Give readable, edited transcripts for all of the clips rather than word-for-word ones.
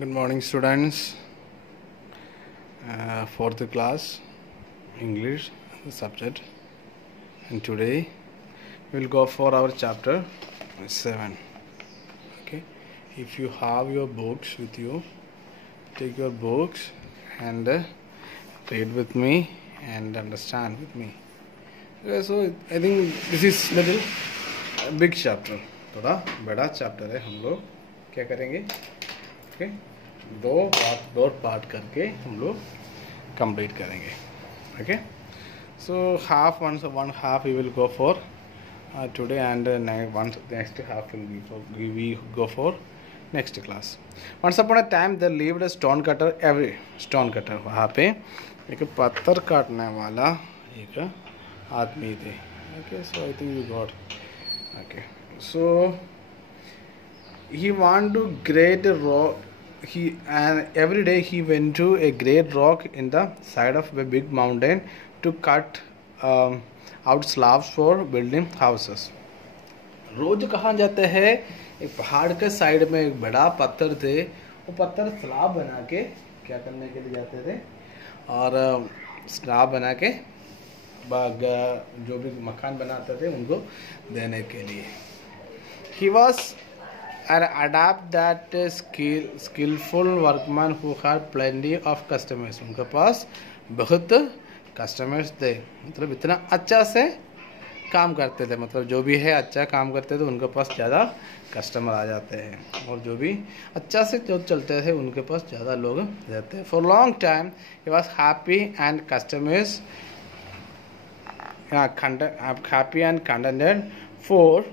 Good morning, students. Fourth class, English, the subject. And today we'll go for our chapter 7. Okay. If you have your books with you, take your books and read with me and understand with me. Okay, so I think this is little big chapter. थोड़ा बड़ा chapter है. हम लोग क्या करेंगे? Okay, दो part करके हम लोग कंप्लीट करेंगे. Okay, so one half we will go for today and next half we go for next class. Once upon a time there lived a stone cutter. वहाँ पे एक पत्थर काटने वाला एक आदमी थे. Okay, so I think you got. Okay, so he want to great rock. And every day he went to a great rock in the side of a big mountain to cut out slabs for building houses. रोज कहाँ जाते हैं? एक पहाड़ के side में एक बड़ा पत्थर थे. वो पत्थर स्लाब बना के क्या करने के लिए जाते थे? और स्लाब बना के जो भी मकान बनाते थे उनको देने के लिए. He was an adept that skillful workman who had plenty of customers. उनके पास बहुत कस्टमर्स थे. मतलब इतना अच्छा से काम करते थे. मतलब जो भी है अच्छा काम करते थे उनके पास ज़्यादा कस्टमर आ जाते हैं. और जो भी अच्छा से जो चलते थे उनके पास ज़्यादा लोग रहते हैं. For long time he was happy and customers happy and contented. For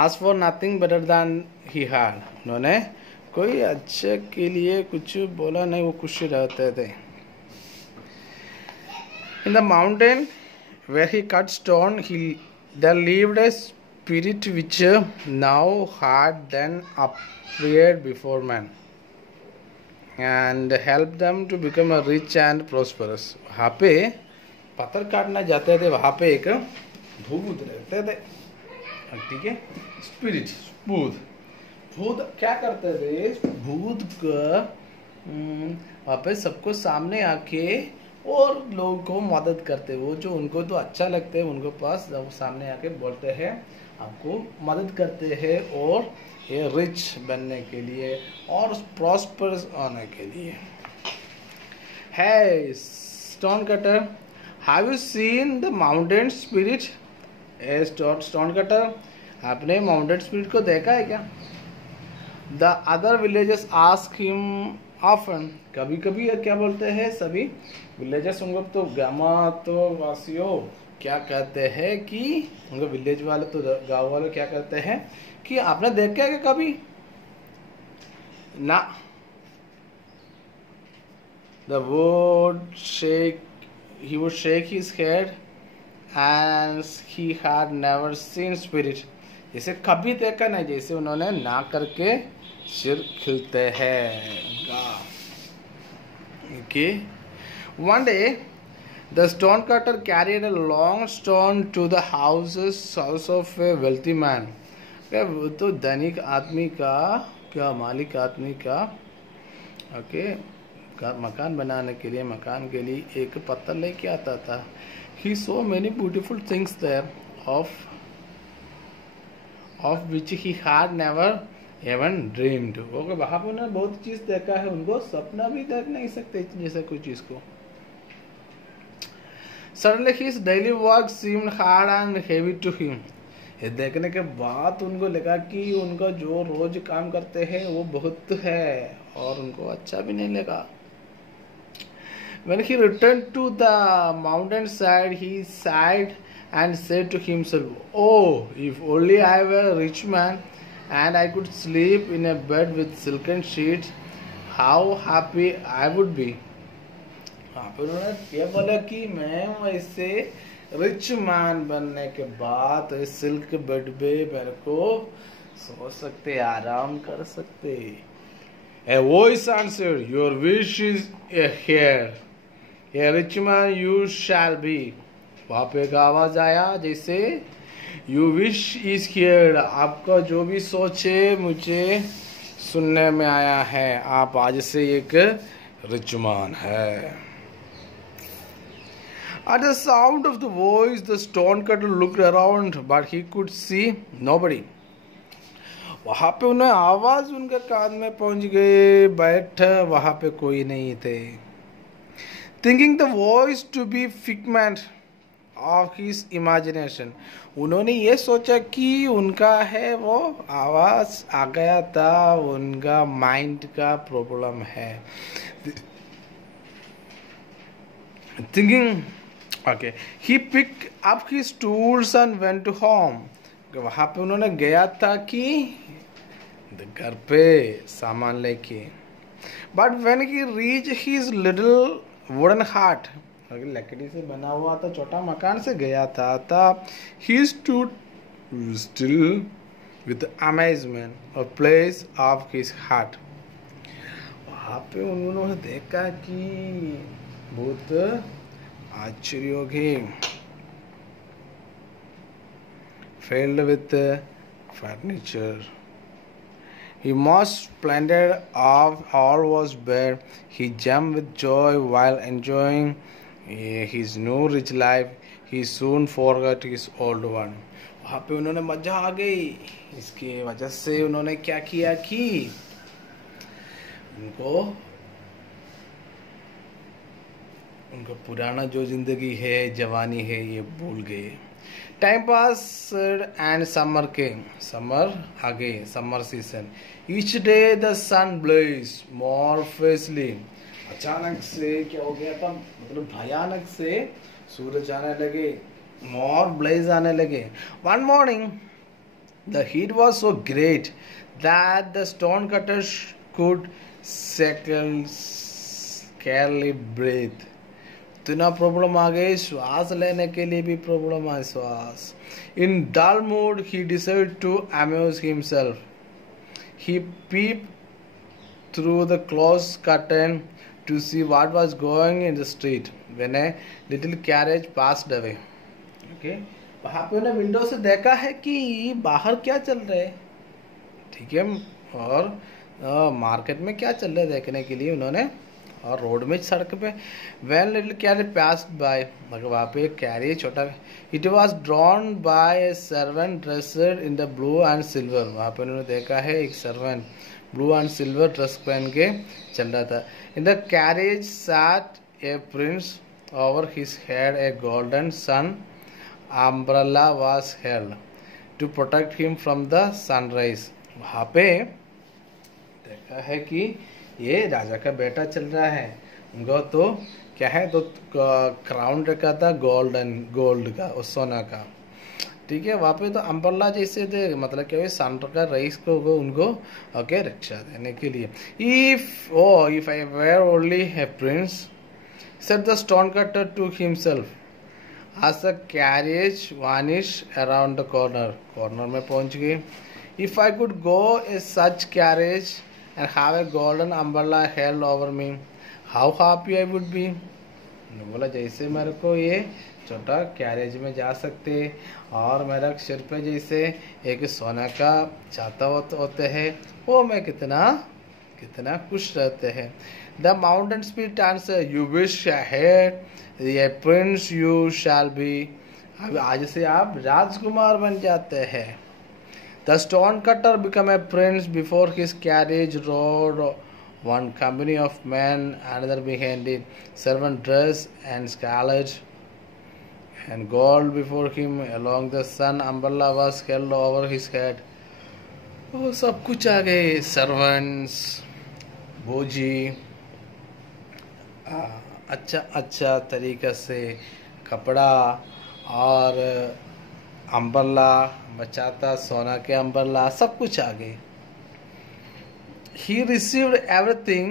ask for nothing better than he had. उन्होंने कोई अच्छे के लिए कुछ बोला नहीं, वो खुश रहते थे. In the mountain where he cut stone, there lived a spirit which now had then appeared before man and helped them to become rich and prosperous. वहाँ पे पत्थर काटना जाते थे. वहाँ पे एक भूत रहते थे. ठीक है, स्पिरिट, भूत क्या करते थे? भूत का वहाँ पे सबको सामने आके और लोगों को मदद करते. वो जो उनको तो अच्छा लगते हैं उनको पास जब सामने आके बोलते हैं आपको मदद करते हैं और ये रिच बनने के लिए और प्रॉस्परस होने के लिए. है stone cutter, have you seen the mountain spirit? Stone cutter, आपने माउंटेन स्पिरिट को देखा है क्या? The other villages ask him often. कभी कभी क्या बोलते हैं सभी विलेजेस उनको तो गामा तो वासियों क्या कहते हैं कि उनको विलेज वाले तो गाँव वाले क्या कहते हैं कि आपने देखा है क्या कभी? ना. The he would shake his head and he had never seen spirit. जैसे कभी देखा नहीं, जैसे उन्होंने ना करके सिर खिलते हैं. Okay. One day the stone cutter carried a long stone to the house of a wealthy man. वो तो धनिक आदमी का क्या मालिक आदमी का मकान बनाने के लिए मकान के लिए एक पत्थर लेके आता था. He saw many beautiful things there of which he had never even dreamed. वो वहाँ पर उन्होंने बहुत चीज देखा है, उनको सपना भी देख नहीं सकते जैसे कोई चीज को. Suddenly his daily work seemed hard and heavy to him. ये देखने के बाद उनको लगा कि उनका जो रोज काम करते हैं वो बहुत है और उनको अच्छा भी नहीं लगा. When he returned to the mountainside, he sighed and said to himself, "Oh, if only I were a rich man and I could sleep in a bed with silken sheets, how happy I would be." फिर उन्होंने क्या बोला कि मैं वैसे rich man बनने के बाद सिल्क बेड पे मेरे को सो सकते, आराम कर सकते. A voice answered, "Your wish is here. A rich man you shall be." वहाँ पे एक आवाज आया जैसे "You wish is here." आपका जो भी सोचे मुझे सुनने में आया है आप आज से एक रिचमान है. At the sound of the voice, the stonecutter looked around, but he could see nobody. वहां पे उन्हें आवाज उनके कान में पहुंच गई, बट वहां पे कोई नहीं थे. Thinking the voice to be figment of his imagination, उन्होंने ये सोचा कि उनका है वो आवाज आ गया था, उनका माइंड का प्रॉब्लम है. Thinking, okay, he picked up his tools and went to home. वहां पे उन्होंने गया था कि घर पे सामान लेके. But when he reached his little wooden hut, लकड़ी से बना हुआ था छोटा मकान से गया था, he stood still with amazement of place of his hut. वहां पे उन्होंने देखा कि बहुत आश्चर्य हो गए. Filled with furniture, he most splendid of all was bare. He jumped with joy while enjoying his new rich life. He soon forgot his old one. वहाँ पे उन्होंने मजा आ गई. इसके वजह से उन्होंने क्या किया कि उनको पुराना जो जिंदगी है, जवानी है, ये भूल गए. Time pass and summer came. Summer आ गए, summer season. Each day the sun blazed more fiercely. अचानक से क्या हो गया था, मतलब भयानक से सूरज आने लगे, more blaze आने लगे. One morning the heat was so great that the stonecutters could scarcely breathe. इतना प्रॉब्लम आ गई, श्वास लेने के लिए भी प्रॉब्लम है. श्वास. In dull mood he decided to amuse himself. He peeped through the closed curtain to see what was going in the street when a little carriage passed away. Okay, वहाँ पे उन्हें विंडो से देखा है कि बाहर क्या चल रहा है, ठीक है, और मार्केट में क्या चल रहा है देखने के लिए उन्होंने, और रोड में सड़क पे well little carriage passed by, मतलब वहाँ पे एक कैरेज छोटा, it was drawn by a servant dressed in the blue and silver. वहाँ पे उन्होंने देखा है एक servant blue and silver dress पहन के चल रहा था. In the carriage sat a prince, over his head a golden sun umbrella was held to protect him from the sunrise. वहाँ पे देखा है कि ये राजा का बेटा चल रहा है, उनको तो क्या है, तो क्राउन रखा था गोल्ड का, उस सोना का, ठीक है. वहाँ पे तो अम्ब्रेला जैसे थे, मतलब क्या सन का रईस को उनको ओके रक्षा देने के लिए. If I were only a prince, said the stonecutter to himself, as the carriage vanished around the corner में पहुंच गई. If I could go in such carriage and have a golden umbrella held over me, how happy I would be. बोला जैसे मेरे को ये छोटा carriage में जा सकते और मेरा सिर पे जैसे एक सोना का छाता होते हैं, वो मैं कितना खुश रहते हैं. The mountain spirit answer, you wish ahead, a prince you shall be. अब आज से आप राजकुमार बन जाते हैं. The stonecutter became a prince. Before his carriage rode one company of men, another behind it, servant dressed and scarlet and gold before him. Along the sun umbrella was held over his head. वो सब कुछ आ गए, servants, बोझी, अच्छा तरीके से कपड़ा और umbrella, बचाता सोना के अम्ब्रेला, सब कुछ आ गए. He received everything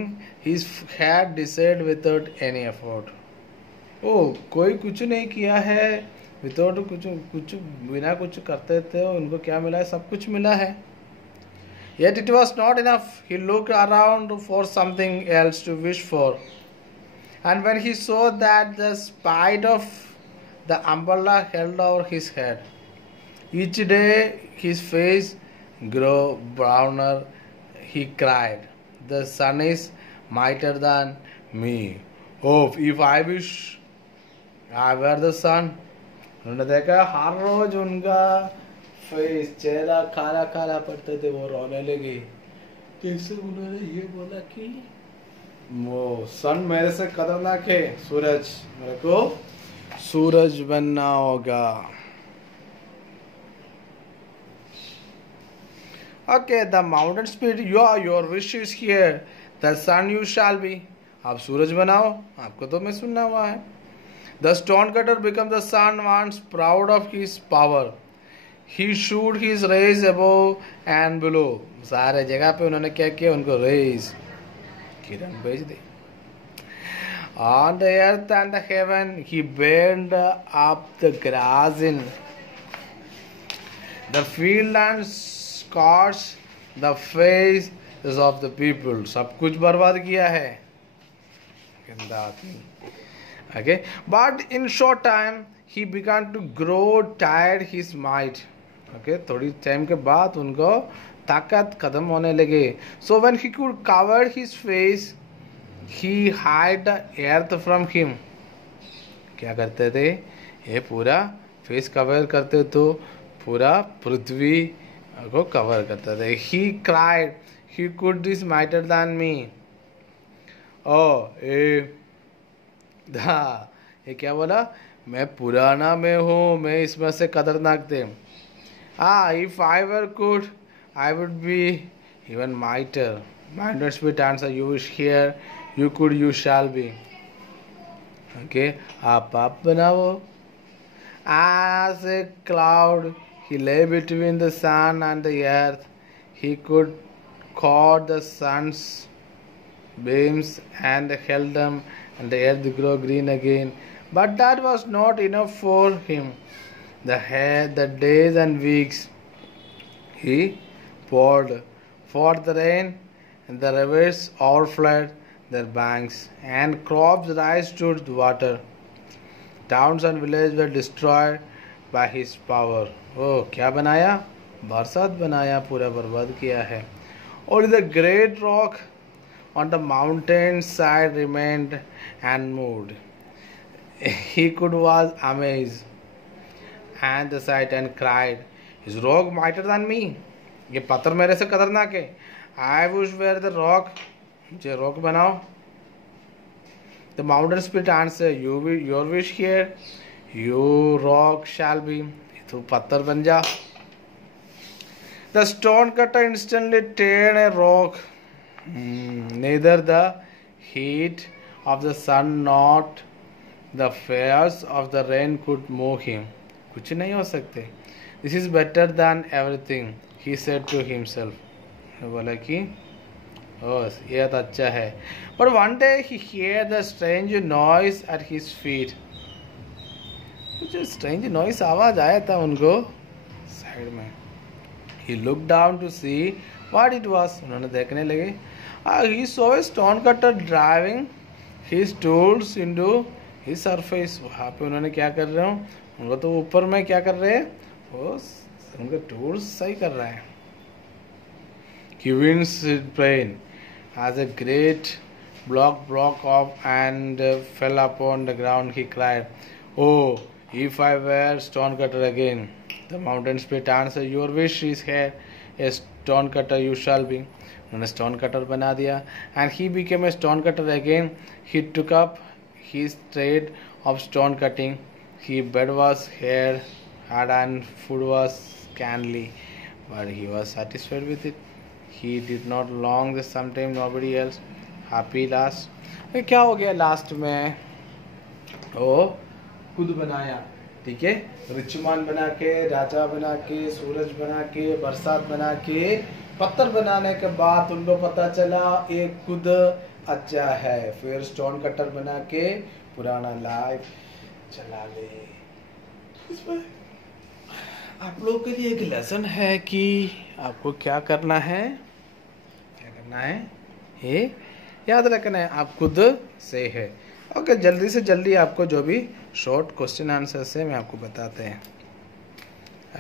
he had desired without any effort. ओ कोई कुछ नहीं किया है, विदाउट कुछ बिना कुछ करते थे, उनको क्या मिला है, सब कुछ मिला है. Yet it was not enough. He looked around for something else to wish for. And when he saw that the spite of the umbrella held over his head, each day his face grew browner, he cried. The sun is mightier than me. Oh, if I wish I were the sun. उन्होंने देखा हर रोज उनका face चेहरा काला काला पड़ते थे, वो रोने लगे। कैसे उन्होंने ये बोला कि वो सन मेरे से खतरनाक है, सूरज, मेरे को सूरज बनना होगा। Okay, the mountain spirit, your wish is here. The sun you shall be. आप सूरज बनाओ, आपको तो मैं सुनना हुआ है। The stonecutter became the sun once, proud of his power. He shoot his rays above and below. सारे जगह पे उन्होंने क्या किया, उनको rays किरण भेज दी। On the earth and the heaven, he burned up the grass in the field and scorched the faces of the people. सब कुछ बर्बाद किया है, गंदा आदमी। Okay, but in short time he began to grow tired his might. Okay, थोड़ी time के बाद उनको ताकत खत्म होने लगे। So when he could cover his face, he hid the earth from him. क्या करते थे, ये पूरा फेस कवर करते तो पूरा पृथ्वी को कवर करते थे। He cried, he could this mightier than me. Oh, ये क्या बोला, मैं पुराना में हूँ, मैं इसमें से खतरनाक थे। If I were could, I would be even mightier. Mountain spirit answer, you wish here, you could, you shall be. Okay, आप बनाओ। As a cloud, he lay between the sun and the earth. He could caught the sun's beams and held them, and the earth grew green again. But that was not enough for him. The days and weeks he poured forth the rain, and the rivers overflowed their banks, and crops rise to the water. Towns and villages were destroyed by his power. Oh, क्या बनाया, बरसात बनाया, पूरा बर्बाद किया है। Only the great rock on the mountain side remained unmoved. He could was amazed and the sight and cried, "Is rock mightier than me?" ये पत्थर मेरे से खतरनाक है। I wish were the rock. मुझे rock बनाओ। The mountain spirit answered, your wish here, you rock shall be. तू पत्थर बन जा। The stone cutter instantly turned a rock. Neither the heat of the sun nor the fires of the rain could move him. कुछ नहीं हो सकते। This is better than everything, he said to himself. बोला कि यह तो अच्छा है। But one day he heard the strange noise at his feet. कुछ strange noise आवाज आया था उनको साइड में। He looked down to see what it was. उन्होंने देखने लगे। He saw a stone cutter driving his tools into his surface. वहाँ पे उन्होंने क्या कर रहे हो, उनको तो ऊपर में क्या कर रहे हैं, वो उनके टूल्स सही कर रहे हैं। He wins his brain as a great block broke off and fell upon the ground. He cried, "Oh, if I were stone cutter again." The mountain spirit answered, "Your wish is here, a stone cutter you shall be." उन्होंने stone cutter बना दिया, and he became a stone cutter again. He took up his trade of stone cutting. His bed was hard and food was scanty, but he was satisfied with it. He did not long the sometime nobody else happy last. क्या हो गया last में, वो खुद बनाया, ठीक है, रिचमान बना के, राजा बना के, सूरज बना के, बरसात बना के, पत्थर बनाने के बाद उनको पता चला एक खुद अच्छा है। फिर स्टोन कटर बना के पुराना लाइफ चला ले। इसमें आप लोगों के लिए एक लेसन है कि आपको क्या करना है, ये याद रखना है, आप खुद से है। ओके, जल्दी से जल्दी आपको जो भी शॉर्ट क्वेश्चन आंसर से मैं आपको बताते हैं।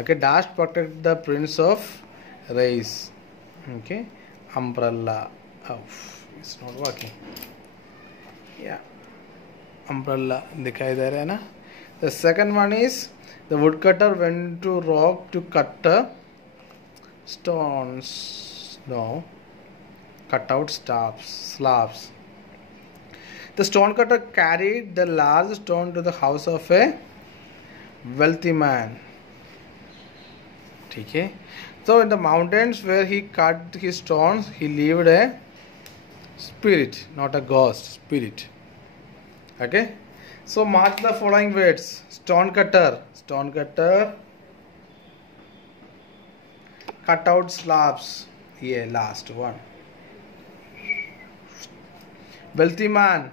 Okay, that's protect the prince of race. Okay, umbrella. Oh, it's not working. Yeah, umbrella दिखाई दे रहा है ना. The second one is the woodcutter went to rock to cut stones. No, cut out slabs. The stonecutter carried the large stone to the house of a wealthy man. ठीक है. So in the mountains where he cut his stones, he lived a spirit, not a ghost, spirit. Okay. So mark the following words. Stonecutter, cut out slabs. Yeah, last one. Wealthy man,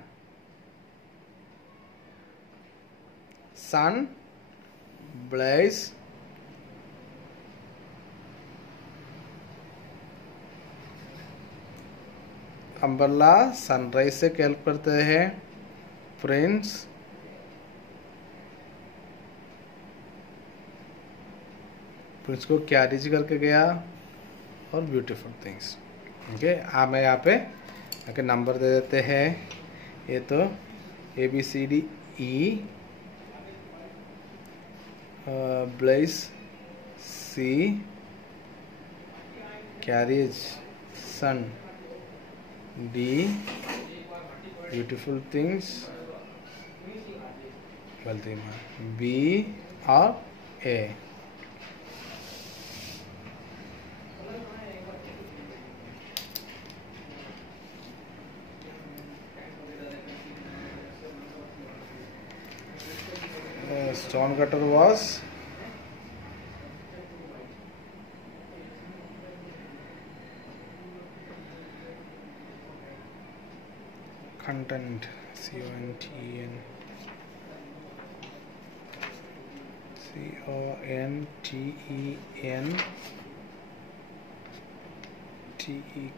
sun, blaze, umbrella sunrise से help करते हैं. Prince को carriage करके गया. और beautiful things. Okay, मैं यहाँ पे आके नंबर दे देते हैं. ये तो ABCD E, blaze C, carriage sun D, beautiful things wealthy man B or A. Stonecutter was content, CONTEN,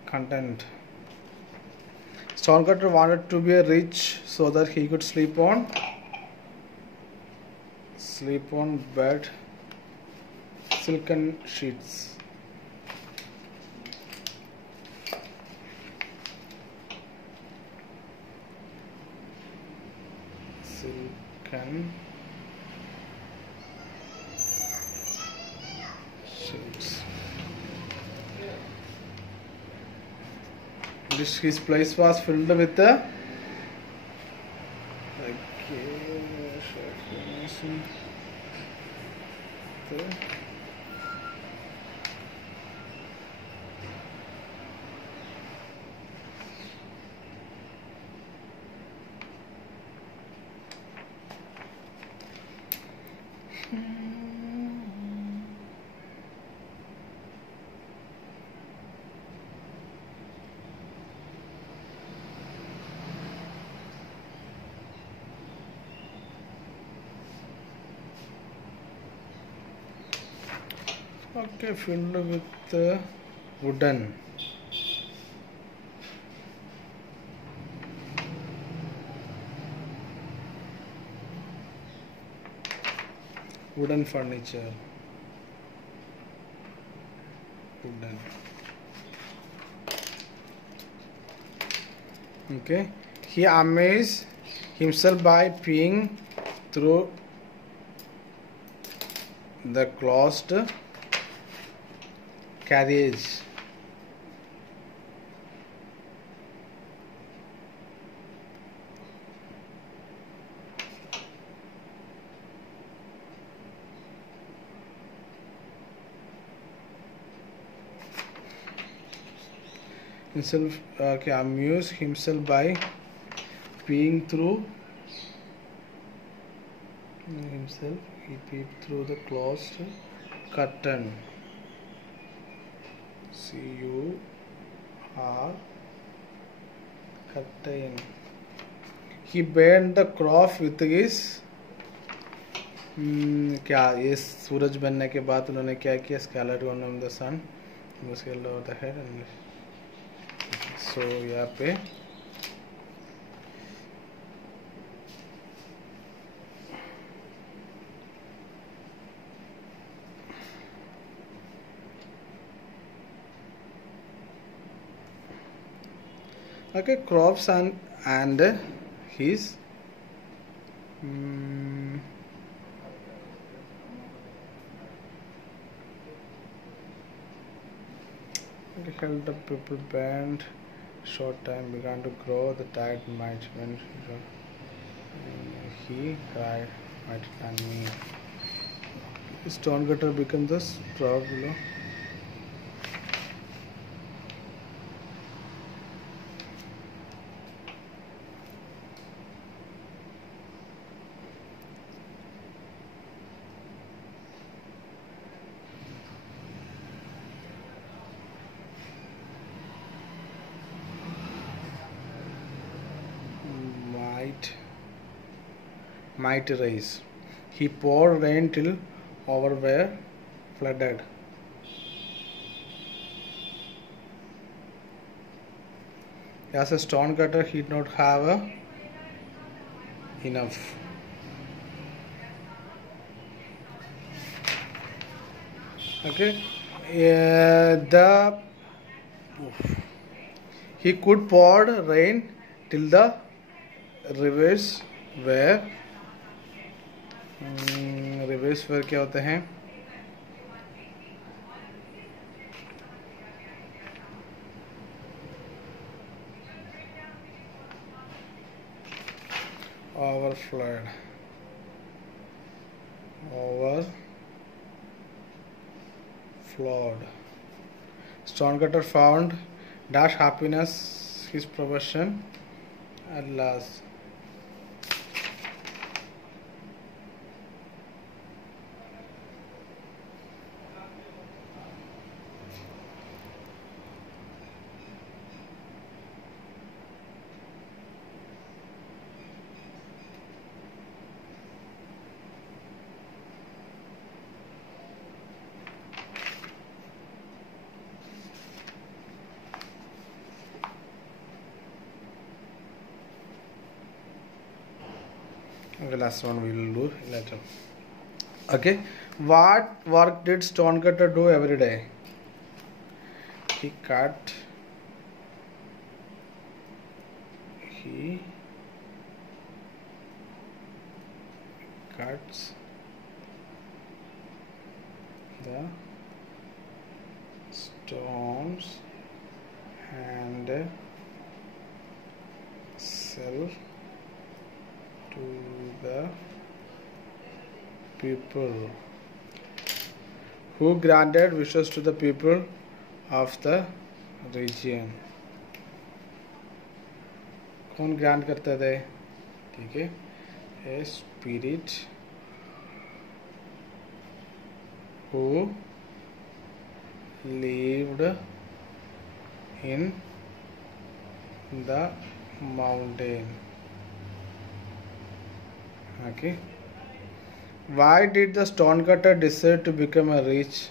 content. Stonecutter wanted to be rich so that he could sleep on bed, silken sheets. Silken sheets. His place was filled with the okay, filled with wooden. Wooden furniture. Wooden. Okay. He amazed himself by peering through the closed carriage. Amuse himself by peering through himself. He peeped through the closed curtain. CUR curtain. He burned the crop with his क्या ये सूरज बनने के बाद उन्होंने क्या किया? Scalded on the sun, over the head and so यहाँ पे Okay, crops and his okay, helped the people band. Short time began to grow. The tide might when he cried, might and me. Stone cutter became the straw below. Might rise. He poured rain till over were flooded. As a stone cutter, he did not have enough. Okay, he could pour rain till the rivers were क्या होते हैं? Overflowed. Stonecutter found dash happiness his profession at last. The last one we will do later. Okay, what work did stonecutter do every day? He cuts the stones and sell to the people who granted wishes to the people of the region. कौन grant करते थे? ठीक है, a spirit who lived in the mountain. Okay, why did the stonecutter decide to become a rich?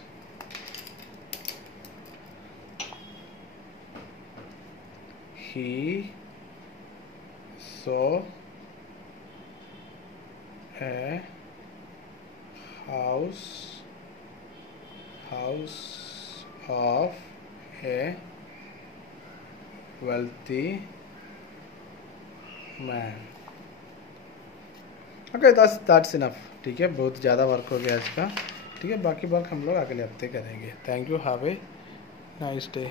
He saw a house of a wealthy man. Okay, that's enough. ठीक है, बहुत ज़्यादा work हो गया आज का. ठीक है, बाकी वर्क हम लोग अगले हफ्ते करेंगे. Thank you. Have a nice day.